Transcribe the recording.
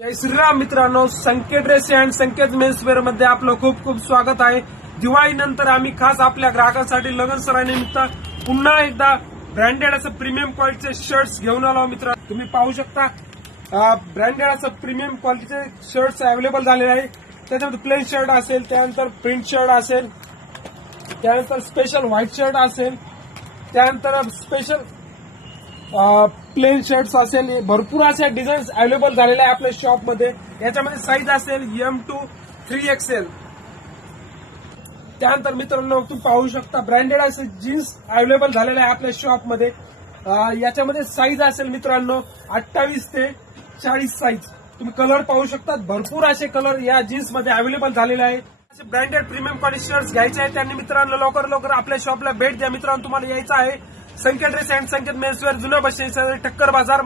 जय श्रीराम मित्रांनो, संकेत dress and Sanket menswear मध्ये आपलं खूप खूप स्वागत आहे. दिवाळीनंतर आम्ही खास आपल्या ग्राहकांसाठी लग्न सरानिमित्त पुन्हा एकदा ब्रँडेड असं प्रीमियम क्वालिटीचे शर्ट्स घेऊन आलो मित्रांनो. तुम्ही पाहू शकता ब्रँडेड असं प्रीमियम क्वालिटीचे शर्ट्स अवेलेबल झालेले आहे. त्याच्यामध्ये प्लेन शर्ट असेल, त्यानंतर प्रिंट शर्ट असेल, त्यानंतर स्पेशल व्हाईट शर्ट असेल, त्यानंतर स्पेशल प्लेन शर्ट्स असेल. भरपूर अशा डिझाईन्स अवेलेबल झालेल्या आहे आपल्या शॉप मध्ये. याच्यामध्ये साईज असेल M2 3XL. त्यानंतर मित्रांनो तुम्ही पाहू शकता ब्रँडेड असे जीन्स अवेलेबल झालेले आहे आपल्या शॉप मध्ये. याच्यामध्ये साईज असेल मित्रांनो 28 ते 40 साईज. तुम्ही कलर पाहू शकता, भरपूर असे कलर या जीन्स मध्ये अवेलेबल झालेले आहेत. असे ब्रँडेड प्रीमियम क्वालिटी शर्ट्स घ्यायचे आहेत त्यांनी मित्रांनो लवकर आपल्या शॉपला भेट द्या. मित्रांनो तुम्हाला यायचं आहे संकेत ड्रेस अँड संकेत मेन्सवेअर, जुन्या बस स्टँड, टक्कर बाजार.